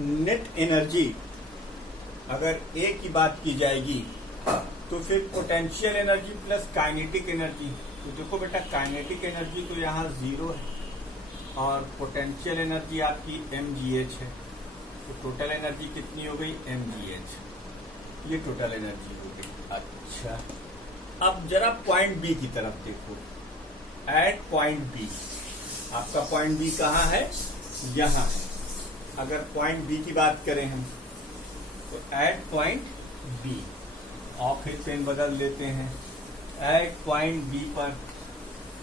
Net energy अगर ए की बात की जाएगी तो फिर potential energy plus kinetic energy. तो देखो बेटा, काइनेटिक एनर्जी तो यहाँ 0 है और पोटेंशियल एनर्जी आपकी mgh है। तो टोटल एनर्जी कितनी हो गई? mgh। ये टोटल एनर्जी हो गई। अच्छा, अब जरा पॉइंट बी की तरफ देखो। एट पॉइंट बी, आपका पॉइंट बी कहाँ है? यहाँ है। अगर पॉइंट बी की बात करें हम, तो एट पॉइंट बी, और फिर पेन बदल देते हैं। एट पॉइंट बी पर,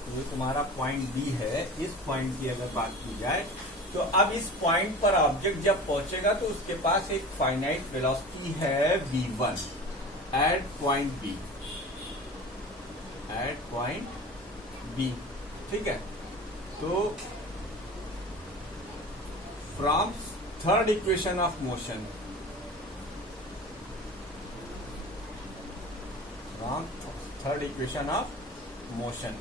ये तुम्हारा पॉइंट बी है, इस पॉइंट की अगर बात की जाए तो अब इस पॉइंट पर ऑब्जेक्ट जब पहुंचेगा तो उसके पास एक फाइनाइट वेलोसिटी है v1 at point B. At point B, ठीक है। तो from third equation of motion, from third equation of motion,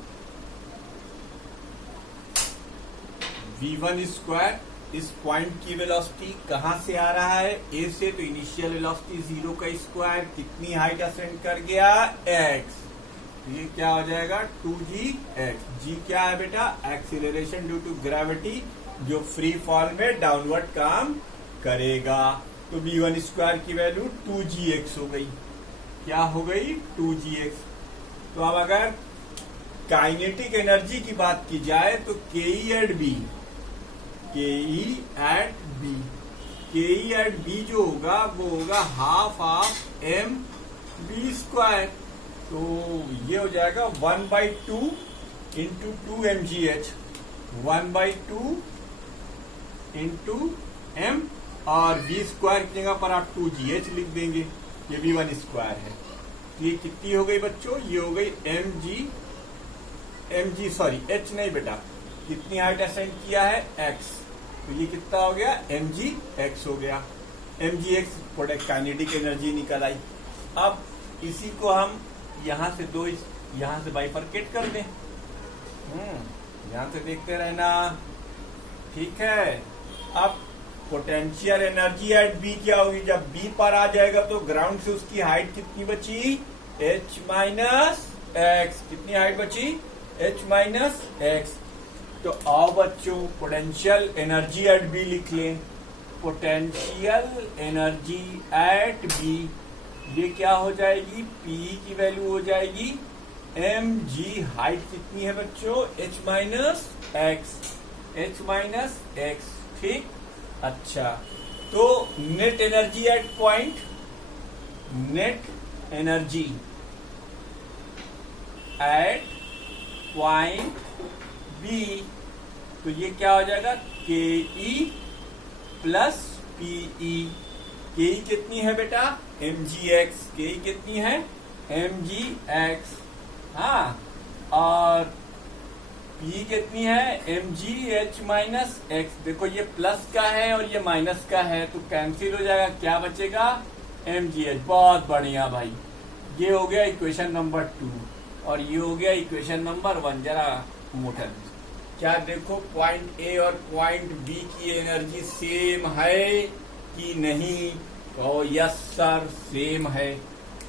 v1 square, इस पॉइंट की वेलोसिटी कहां से आ रहा है? ए से। तो इनिशियल वेलोसिटी 0 का स्क्वायर, कितनी हाइट असेंड कर गया? x। ये क्या हो जाएगा? 2gx। g क्या है बेटा? एक्सीलरेशन ड्यू टू ग्रेविटी, जो फ्री फॉल में डाउनवर्ड काम करेगा। तो v1 स्क्वायर की वैल्यू 2gx हो गई। क्या हो गई? 2gx। तो अब अगर काइनेटिक एनर्जी की बात की जाए तो ke at B, K at B जो होगा वो होगा half of M B square. तो ये हो जाएगा 1/2 इंटू 2mgh, 1/2 इंटू एम, और v स्क्वायर की जगह पर आप 2gh लिख देंगे। ये v1 स्क्वायर है। ये कितनी हो गई बच्चों? ये हो गई h नहीं बेटा, कितनी हाइट असेंड किया है? x। तो ये कितना हो गया? mgx हो गया। mgx प्रोडक्ट काइनेटिक एनर्जी निकल आई। अब इसी को हम यहां से बाइफरकेट कर दें। ध्यान से देखते रहना, ठीक है। अब पोटेंशियल एनर्जी एट बी क्या होगी? जब बी पर आ जाएगा तो ग्राउंड से उसकी हाइट कितनी बची? h minus x. कितनी हाइट बची? h minus x. तो आओ बच्चों, पोटेंशियल एनर्जी एट बी लिख लें। पोटेंशियल एनर्जी एट बी, ये क्या हो जाएगी? P की वैल्यू हो जाएगी mg। हाइट कितनी है बच्चों? h minus X, h minus X, ठीक। अच्छा, तो net energy at point, net energy at point B, तो ये क्या हो जाएगा? के ई प्लस पीई। के ई कितनी है बेटा? mgx। के ई कितनी है? mgx। हाँ, और P कितनी है? mgh minus x. देखो ये प्लस का है और ये माइनस का है, तो कैंसिल हो जाएगा। क्या बचेगा? mgh। बहुत बढ़िया भाई, ये हो गया इक्वेशन नंबर 2 और ये हो गया इक्वेशन नंबर 1। जरा मोटर, क्या देखो पॉइंट ए और पॉइंट बी की एनर्जी सेम है कि नहीं? तो यस सर, सेम है।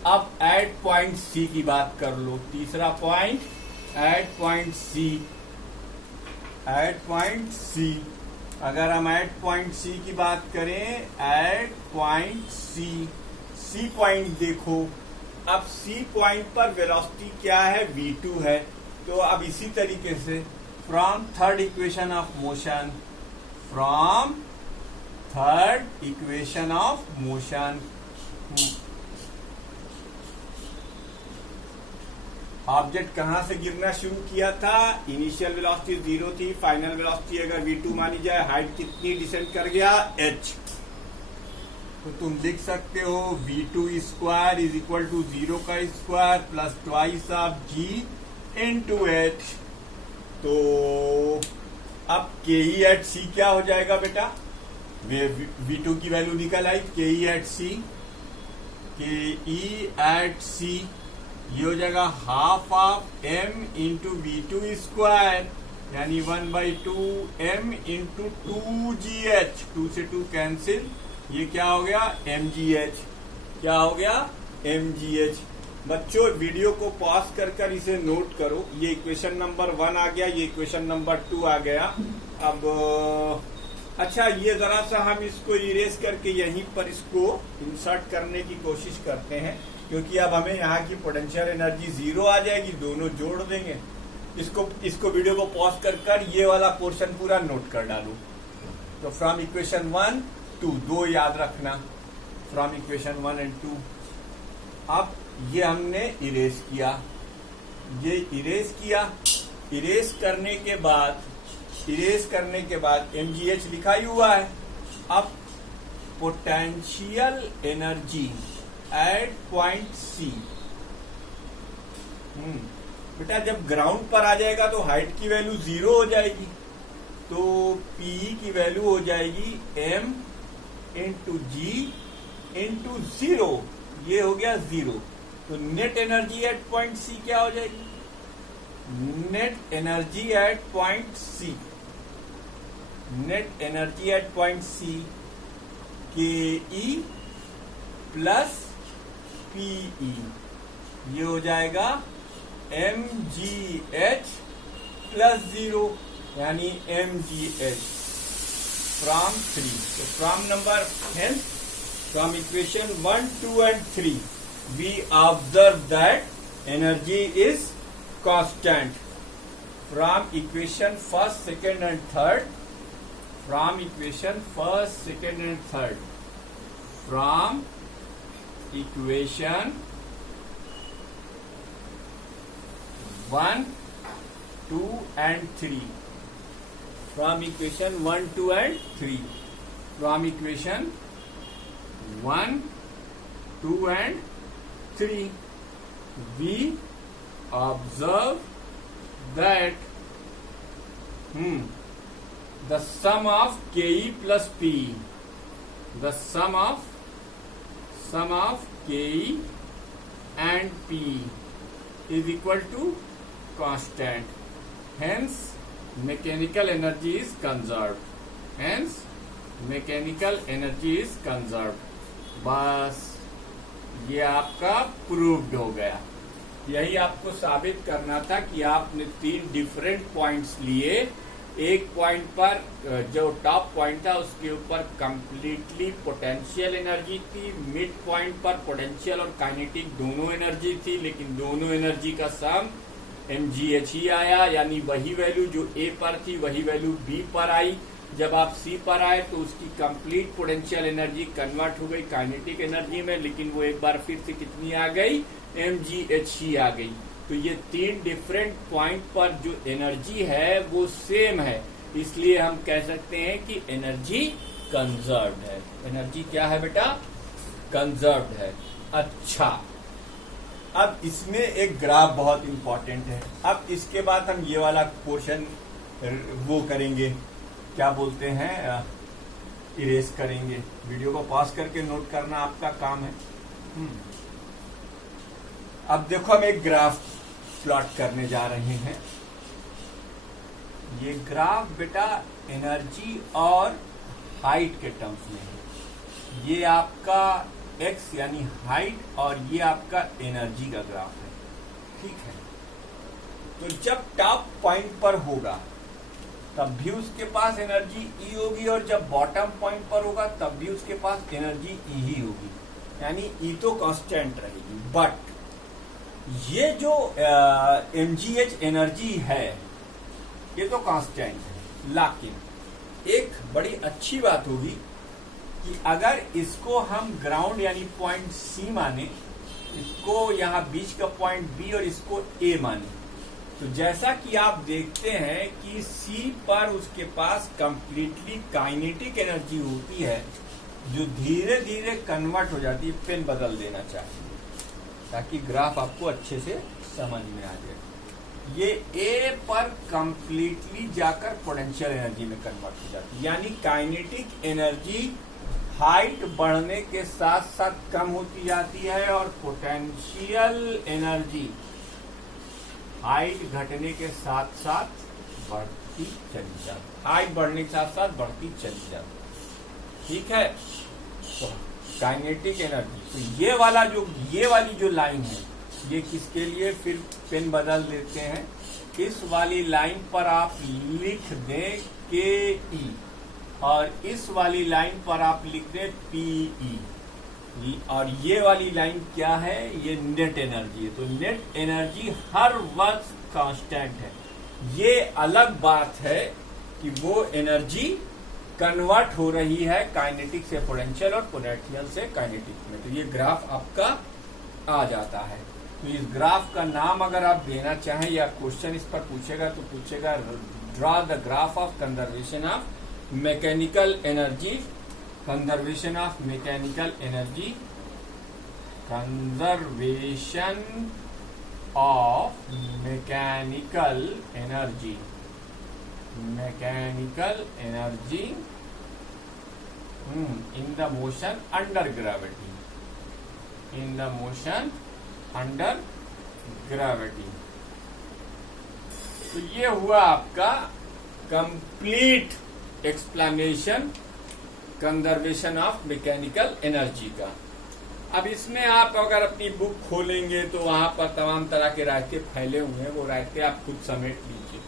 अब एट पॉइंट सी की बात कर लो। तीसरा point, at point C. At point C, अगर हम एट पॉइंट सी की बात करें, at point C, C point देखो। अब सी पॉइंट पर वेलोसिटी क्या है? v2 है। तो अब इसी तरीके से from third equation of motion, from third equation of motion, object कहां से गिरना शुरू किया था? इनिशियल वेलोसिटी 0 थी, फाइनल वेलोसिटी अगर v2 मानी जाए, हाइट कितनी डिसेंड कर गया? h। तो तुम लिख सकते हो v2 square is equal to 0 का square plus twice of g into h। तो अब के ई एट सी क्या हो जाएगा बेटा? v2 की वैल्यू निकल आई, के ई एट सी। के ई एट सी ये हो जाएगा half of m into v2 square यानी 1/2m इंटू 2gh, 2 से 2 कैंसिल, ये क्या हो गया mgh, क्या हो गया mgh। बच्चों वीडियो को पॉज कर इसे नोट करो। ये इक्वेशन नंबर 1 आ गया, ये इक्वेशन नंबर 2 आ गया। अब अच्छा, ये जरा सा हम इसको इरेज करके यहीं पर इसको इंसर्ट करने की कोशिश करते हैं, क्योंकि अब हमें यहाँ की पोटेंशियल एनर्जी 0 आ जाएगी, दोनों जोड़ देंगे। इसको वीडियो को पॉज कर ये वाला पोर्शन पूरा नोट कर डालो। तो फ्रॉम इक्वेशन 1 2, 2 याद रखना, फ्रॉम इक्वेशन 1 एंड 2। अब ये हमने इरेज किया, ये इरेज किया। इरेज करने के बाद mgh लिखा ही हुआ है। अब potential energy at point C, बेटा जब ग्राउंड पर आ जाएगा तो हाइट की वैल्यू 0 हो जाएगी, तो Pe की वैल्यू हो जाएगी m इंटू G इंटू 0, ये हो गया 0। तो net energy at point C क्या हो जाएगी? Net energy at point C, net energy at point C KE plus PE, ये हो जाएगा mgh प्लस 0, यानी mgh फ्रॉम 3। तो from number hence from equation 1, 2 and 3 we observe that energy is constant. From equation first, second and third, from equation first, second and third, from equation 1, 2 and 3, from equation 1, 2 and 3, from equation 1, 2 and 3 we observe that the sum of KE plus PE, the sum of KE and PE is equal to constant, hence mechanical energy is conserved, hence mechanical energy is conserved। बस ये आपका proved हो गया। यही आपको साबित करना था कि आपने 3 डिफरेंट पॉइंट्स लिए। एक पॉइंट पर जो टॉप पॉइंट था उसके ऊपर कंप्लीटली पोटेंशियल एनर्जी थी, मिड पॉइंट पर पोटेंशियल और काइनेटिक दोनों एनर्जी थी, लेकिन दोनों एनर्जी का सम mgh ही आया, यानी वही वैल्यू जो A पर थी वही वैल्यू B पर आई। जब आप C पर आए तो उसकी कंप्लीट पोटेंशियल एनर्जी कन्वर्ट हो गई काइनेटिक एनर्जी में, लेकिन वो एक बार फिर से कितनी आ गई? mgh ही आ गई। तो ये 3 डिफरेंट पॉइंट पर जो एनर्जी है वो सेम है, इसलिए हम कह सकते हैं कि एनर्जी कंजर्व्ड है। एनर्जी क्या है बेटा? कंजर्व्ड है। अच्छा, अब इसमें एक ग्राफ बहुत इंपॉर्टेंट है। अब इसके बाद हम ये वाला पोर्शन वो करेंगे, क्या बोलते हैं, इरेज करेंगे। वीडियो को पॉज करके नोट करना आपका काम है। अब देखो हम एक ग्राफ प्लॉट करने जा रहे हैं। ये ग्राफ बेटा एनर्जी और हाइट के टर्म्स में है। ये आपका x यानी हाइट और ये आपका एनर्जी का ग्राफ है, ठीक है। तो जब टॉप पॉइंट पर होगा तब भी उसके पास एनर्जी E होगी, और जब बॉटम पॉइंट पर होगा तब भी उसके पास एनर्जी E ही होगी, यानी E तो कांस्टेंट रहेगी। बट ये जो mgh एनर्जी है ये तो कांस्टेंट है, लेकिन एक बड़ी अच्छी बात होगी कि अगर इसको हम ग्राउंड यानी पॉइंट C माने, इसको यहाँ बीच का पॉइंट B और इसको A माने, तो जैसा कि आप देखते हैं कि C पर उसके पास कंप्लीटली काइनेटिक एनर्जी होती है जो धीरे धीरे कन्वर्ट हो जाती है। पेन बदल देना चाहिए ताकि ग्राफ आपको अच्छे से समझ में आ जाए। ये A पर कंप्लीटली जाकर पोटेंशियल एनर्जी में कन्वर्ट हो जाती है, यानी काइनेटिक एनर्जी हाइट बढ़ने के साथ साथ कम होती जाती है और पोटेंशियल एनर्जी हाइट घटने के साथ साथ बढ़ती चली जाती, हाइट बढ़ने के साथ साथ बढ़ती चली जाती। ठीक है, तो काइनेटिक एनर्जी, तो ये वाली जो लाइन है ये किसके लिए, फिर पेन बदल देते हैं, इस वाली लाइन पर आप लिख दें के ई और इस वाली लाइन पर आप लिख दें पीई, और ये वाली लाइन क्या है, ये नेट एनर्जी है। तो नेट एनर्जी हर वक्त कांस्टेंट है। ये अलग बात है कि वो एनर्जी कन्वर्ट हो रही है काइनेटिक से पोटेंशियल और पोटेंशियल से काइनेटिक में। तो ये ग्राफ आपका आ जाता है। तो इस ग्राफ का नाम अगर आप देना चाहें या क्वेश्चन इस पर पूछेगा तो पूछेगा draw the graph of conservation of mechanical energy, conservation of mechanical energy, conservation of mechanical energy, mechanical energy in the motion under gravity, in the motion under gravity. तो ये हुआ आपका complete explanation conservation of mechanical energy का। अब इसमें आप अगर अपनी बुक खोलेंगे तो वहां पर तमाम तरह के रायते फैले हुए हैं, वो रायते आप खुद समेट लीजिए,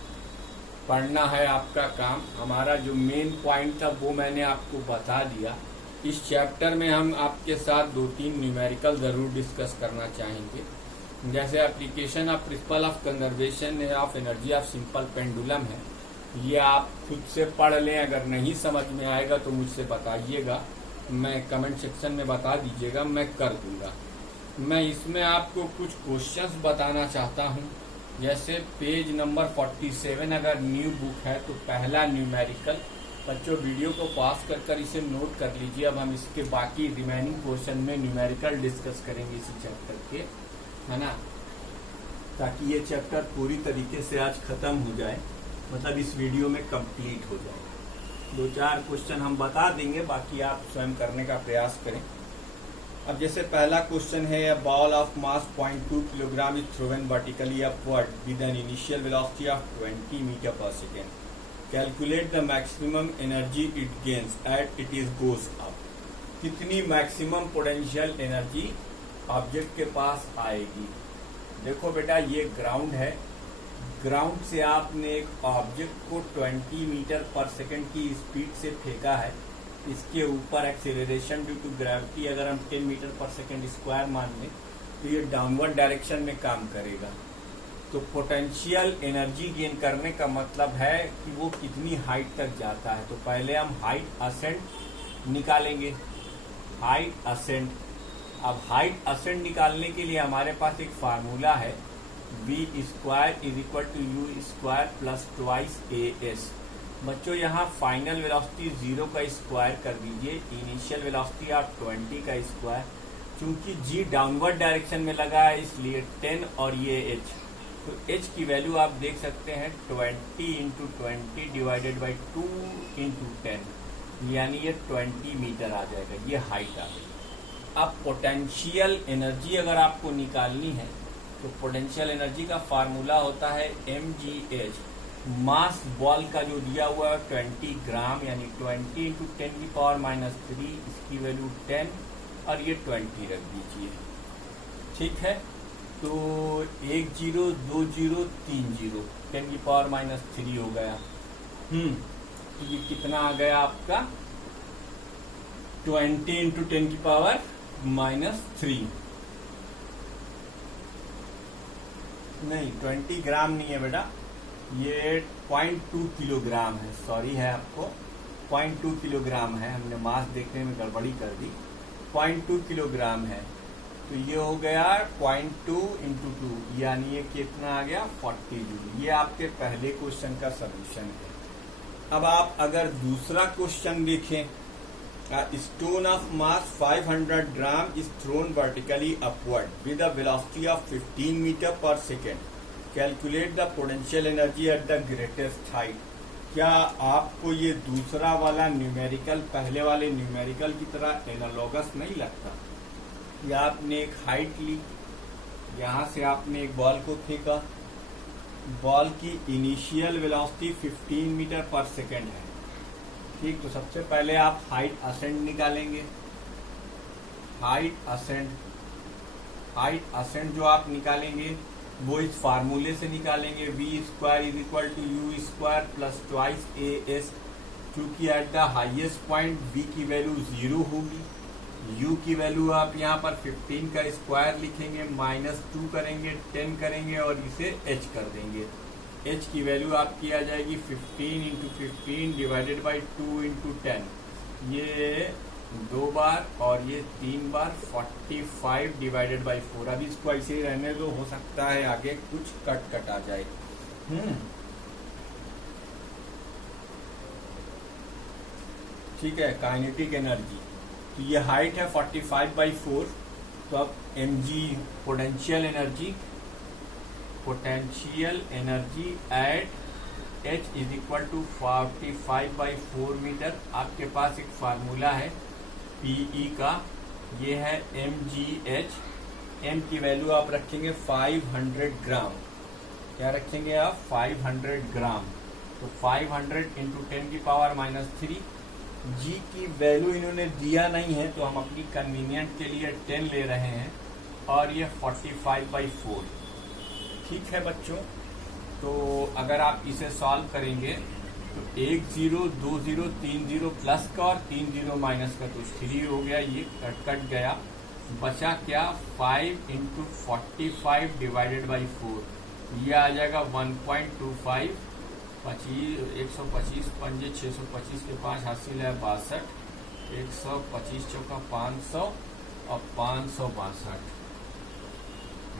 पढ़ना है आपका काम। हमारा जो मेन पॉइंट था वो मैंने आपको बता दिया। इस चैप्टर में हम आपके साथ 2-3 न्यूमेरिकल जरूर डिस्कस करना चाहेंगे, जैसे application of principal of conservation of energy of simple pendulum है। ये आप खुद से पढ़ लें, अगर नहीं समझ में आएगा तो मुझसे बताइएगा, मैं कमेंट सेक्शन में बता दीजिएगा, मैं कर दूंगा। मैं इसमें आपको कुछ क्वेश्चंस बताना चाहता हूं, जैसे पेज नंबर 47 अगर न्यू बुक है तो पहला न्यूमेरिकल। बच्चों वीडियो को पॉज कर इसे नोट कर लीजिए। अब हम इसके बाकी रिमेनिंग पोर्शन में न्यूमेरिकल डिस्कस करेंगे इसी चैप्टर के, है ना, ताकि ये चैप्टर पूरी तरीके से आज खत्म हो जाए, मतलब इस वीडियो में कंप्लीट हो जाए। 2-4 क्वेश्चन हम बता देंगे, बाकी आप स्वयं करने का प्रयास करें। अब जैसे पहला क्वेश्चन है, ball of mass 0.2 kilogram is thrown vertically upward with an initial velocity of 20 metre per second. Calculate the maximum energy it gains at it is goes up. कितनी मैक्सिमम पोटेंशियल एनर्जी ऑब्जेक्ट के पास आएगी। देखो बेटा, ये ground है, ground से आपने एक ऑब्जेक्ट को 20 मीटर पर सेकेंड की स्पीड से फेंका है। इसके ऊपर एक्सेलरेशन ड्यू टू ग्रेविटी अगर हम 10 मीटर पर सेकेंड स्क्वायर मान लें तो ये डाउनवर्ड डायरेक्शन में काम करेगा। तो पोटेंशियल एनर्जी गेन करने का मतलब है कि वो कितनी हाइट तक जाता है। तो पहले हम हाइट असेंट निकालेंगे, हाइट असेंट। अब हाइट असेंट निकालने के लिए हमारे पास एक फार्मूला है, v square is equal to U square plus twice AS। बच्चों यहाँ फाइनल वेलोसिटी 0 का स्क्वायर कर दीजिए, इनिशियल वेलोसिटी आप 20 का स्क्वायर। चूंकि g डाउनवर्ड डायरेक्शन में लगा है इसलिए 10 और ये h, तो h की वैल्यू आप देख सकते हैं 20 इंटू 20 डिवाइडेड बाई 2 इंटू 10, यानी ये 20 मीटर आ जाएगा, ये हाइट आ गई। अब पोटेंशियल एनर्जी अगर आपको निकालनी है तो पोटेंशियल एनर्जी का फार्मूला होता है mgh। मास बॉल का जो दिया हुआ है 20 ग्राम, यानी 20 इंटू 10 की पावर -3, इसकी वैल्यू 10 और ये 20 रख दीजिए। ठीक है, तो 1 0 2 0 3 0, 10 की पावर -3 हो गया। तो ये कितना आ गया आपका 20 इंटू 10 की पावर -3, नहीं 20 ग्राम नहीं है बेटा, ये 0.2 किलोग्राम है, सॉरी है आपको 0.2 किलोग्राम है, हमने मास देखने में गड़बड़ी कर दी, 0.2 किलोग्राम है। तो ये हो गया 0.2 इंटू 2, यानी ये कितना आ गया 40 जूल। ये आपके पहले क्वेश्चन का सॉल्यूशन है। अब आप अगर दूसरा क्वेश्चन देखें, stone of mass 500 gram is thrown vertically upward with a velocity of 15 metre per second. Calculate the potential energy at the greatest height. क्या आपको ये दूसरा वाला न्यूमेरिकल पहले वाले न्यूमेरिकल की तरह एनालॉगस नहीं लगता? या आपने एक हाइट ली, यहाँ से आपने एक बॉल को फेंका, बॉल की initial velocity 15 metre per second है। ठीक, तो सबसे पहले आप हाइट असेंड निकालेंगे। हाइट असेंड जो आप निकालेंगे वो इस फार्मूले से निकालेंगे, v² is equal to u² plus twice as। क्योंकि at the highest point v की वैल्यू 0 होगी, u की वैल्यू आप यहाँ पर 15 का स्क्वायर लिखेंगे, -2 करेंगे, 10 करेंगे और इसे h कर देंगे। h की वैल्यू आपकी आ जाएगी 15 इंटू 15 डिवाइडेड बाई 2 इंटू 10, ये 2 बार और ये 3 बार, 45 डिवाइडेड बाई 4। अभी इसको ऐसे ही रहने दो, हो सकता है आगे कुछ कट आ जाए। ठीक है, काइनेटिक एनर्जी, तो ये हाइट है 45/4, तो अब mg potential energy at h is equal to 45/4 metre. आपके पास एक फार्मूला है PE का, ये है mgh। m की वैल्यू आप रखेंगे 500 ग्राम। क्या रखेंगे आप? 500 ग्राम। तो 500 इंटू 10 की पावर -3। g की वैल्यू इन्होंने दिया नहीं है, तो हम अपनी कन्वीनियंट के लिए 10 ले रहे हैं, और ये 45/4। ठीक है बच्चों, तो अगर आप इसे सॉल्व करेंगे तो 1 0 2 0 3 0 प्लस का और 3 0 माइनस का, तो 3 हो गया, ये कट गया, बचा क्या? 5 इंटू 45 डिवाइडेड बाई 4, ये आ जाएगा 1.25। 125 पंजे 625 के 5 हासिल है 62, 125 चौका 500 और 562।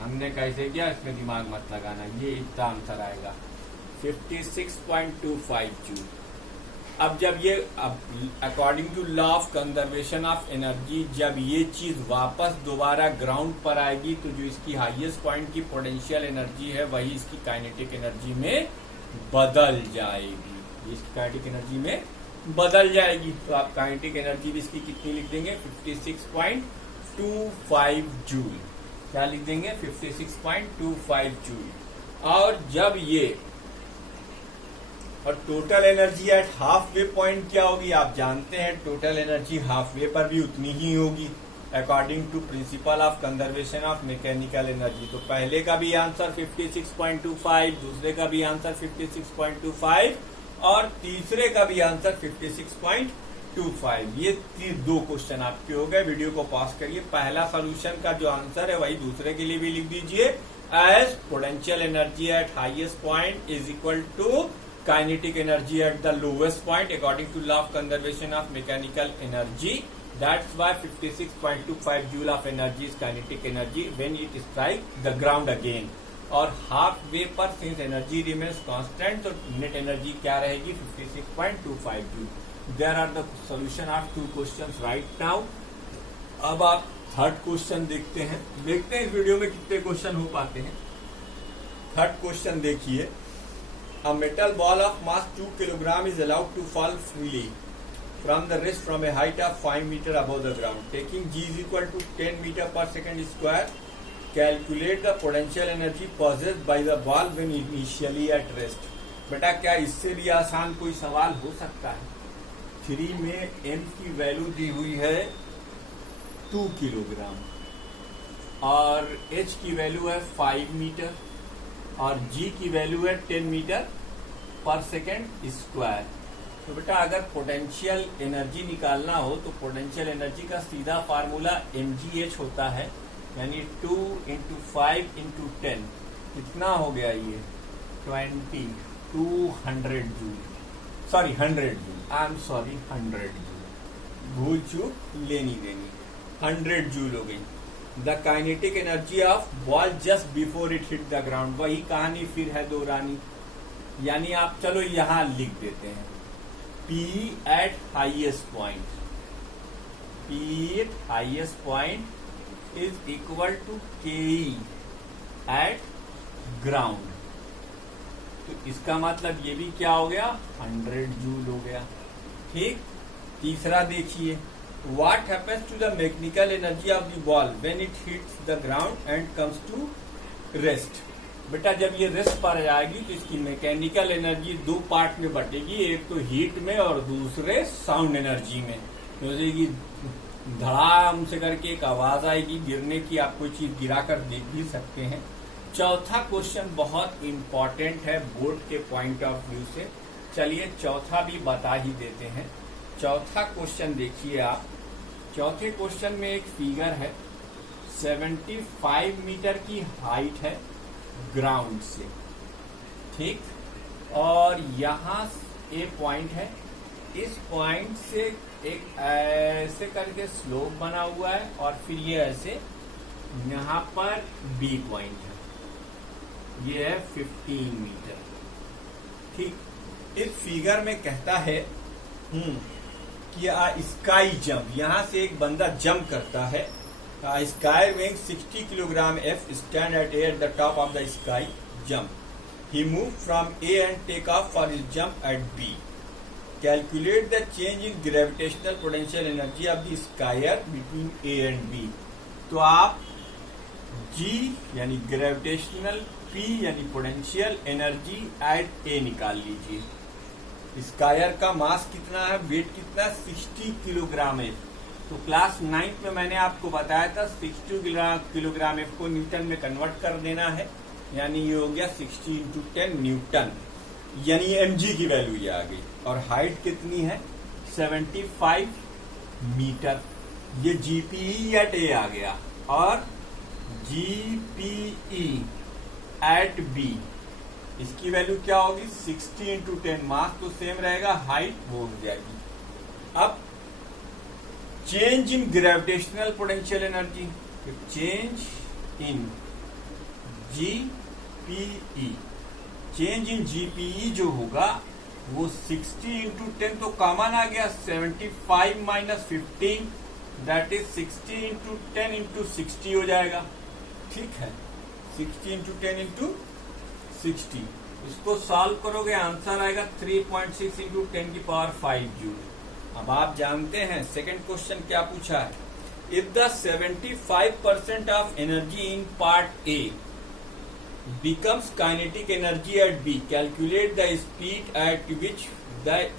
हमने कैसे किया, इसमें दिमाग मत लगाना, ये इतना आंसर आएगा 56.25 जूल। अब जब ये according to law of conservation of energy, जब ये चीज वापस दोबारा ग्राउंड पर आएगी, तो जो इसकी हाईएस्ट पॉइंट की पोटेंशियल एनर्जी है वही इसकी काइनेटिक एनर्जी में बदल जाएगी। इसकी काइनेटिक एनर्जी में बदल जाएगी, तो आप काइनेटिक एनर्जी भी इसकी कितनी लिख देंगे? 56.25 जूल। क्या लिख देंगे? 56.25 जूल। और जब ये, और total energy at half way point क्या होगी? आप जानते हैं टोटल एनर्जी हाफ वे पर भी उतनी ही होगी according to principle of conservation of mechanical energy. तो पहले का भी आंसर 56.25, दूसरे का भी आंसर 56.25 और तीसरे का भी आंसर 56.25। ये 2 क्वेश्चन आपके हो गए। वीडियो को पॉज करिए, पहला सोल्यूशन का जो आंसर है वही दूसरे के लिए भी लिख दीजिए, as potential energy at highest point is equal to kinetic energy at the lowest point according to law of conservation of mechanical energy. That's why 56.25 joule of energy is kinetic energy when it strikes the ground again. और half way पर since energy remains constant, तो net energy क्या रहेगी? 56.25 joule. There are the solution of 2 questions right now. अब आप third question देखते हैं इस वीडियो में कितने क्वेश्चन हो पाते हैं। थर्ड क्वेश्चन देखिए, a metal ball of mass 2 kilogram is allowed to fall freely from the rest from a height of 5 meter above the ground. Taking g is equal to 10 meter per second square, calculate the potential energy possessed by the ball when initially at rest. बेटा क्या इससे भी आसान कोई सवाल हो सकता है? 3 में m की वैल्यू दी हुई है 2 किलोग्राम और h की वैल्यू है 5 मीटर और g की वैल्यू है 10 मीटर पर सेकेंड स्क्वायर। तो बेटा अगर पोटेंशियल एनर्जी निकालना हो तो पोटेंशियल एनर्जी का सीधा फार्मूला mgh होता है, यानी 2 इंटू 5 इंटू 10 कितना हो गया? ये 200 joule, sorry 100 joule, I am sorry 100 joule, भूल चूक लेनी देनी, 100 जूल हो गई। The kinetic energy of ball just before it hit the ground, वही कहानी फिर है दोहरानी, यानी आप चलो यहां लिख देते हैं P at highest point. P at highest point is equal to KE at ground. तो इसका मतलब ये भी क्या हो गया? 100 जूल हो गया। ठीक, तीसरा देखिए, what happens to the mechanical energy of the ball when it hits the ground and comes to rest? बेटा जब ये रेस्ट पर जाएगी तो इसकी मैकेनिकल एनर्जी दो पार्ट में बटेगी, एक तो हीट में और दूसरे साउंड एनर्जी में। जैसे कि धड़ाम से करके एक आवाज आएगी गिरने की, आप कोई चीज गिरा कर देख भी सकते हैं। चौथा क्वेश्चन बहुत इंपॉर्टेंट है बोर्ड के पॉइंट ऑफ व्यू से। चलिए चौथा भी बता ही देते हैं। चौथा क्वेश्चन देखिए आप। चौथे क्वेश्चन में एक फिगर है, 75 मीटर की हाइट है ग्राउंड से, ठीक, और यहाँ ए पॉइंट है, इस पॉइंट से एक ऐसे करके स्लोप बना हुआ है और फिर ये ऐसे यहाँ पर बी पॉइंट है, ये है 15 मीटर, ठीक। इस फिगर में कहता है कि स्काई जंप, यहां से एक बंदा जंप करता है। Sky weighing 60 kilogram F stand at the top of the sky jump. He move from A and take off for his jump at B. Calculate the change in gravitational potential energy of the skier between A and B. तो आप G यानी gravitational, P यानी potential energy at A निकाल लीजिए। Square का मास कितना है, wait कितना, 60 किलोग्राम है। तो क्लास 9th में मैंने आपको बताया था 60 किलोग्राम एफ को न्यूटन में कन्वर्ट कर देना है, यानी ये हो गया 60 × 10 न्यूटन, यानी mg की वैल्यू ये आ गई। और हाइट कितनी है, 75 मीटर। ये जीपीई एट ए आ गया, और जीपीई एट बी इसकी वैल्यू क्या होगी, 60 × 10, मास तो सेम रहेगा, हाइट वो हो जाएगी। अब change in gravitational potential energy, change in GPE, change in GPE जो होगा वो 60 × 10 तो कॉमन आ गया, 75 - 15 दैट इज 60 × 10 × 60 हो जाएगा, ठीक है। 60 × 10 × 60, इसको सॉल्व करोगे आंसर आएगा 3.6 × 10⁵ जूल। अब आप जानते हैं सेकंड क्वेश्चन क्या पूछा है, if the 75% of energy in part A becomes kinetic energy at B, calculate the speed at which the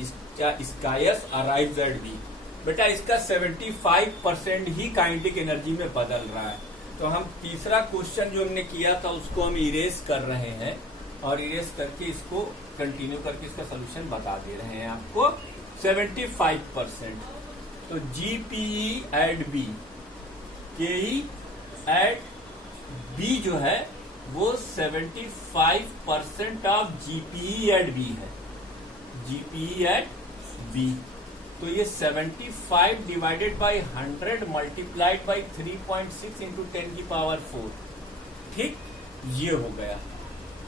skiers arrives at B। बेटा इसका 75% ही काइनेटिक एनर्जी में बदल रहा है। तो हम तीसरा क्वेश्चन जो हमने किया था उसको हम इरेज कर रहे हैं, और इरेज करके इसको कंटिन्यू करके इसका सोल्यूशन बता दे रहे हैं आपको। 75%, तो जीपीई एट बी, केई एट बी जो है वो 75% ऑफ जीपीई एट बी है, जीपीई एट बी। तो ये 75 डिवाइडेड बाई 100 मल्टीप्लाइड बाई 3.6 × 10⁴, ठीक, ये हो गया।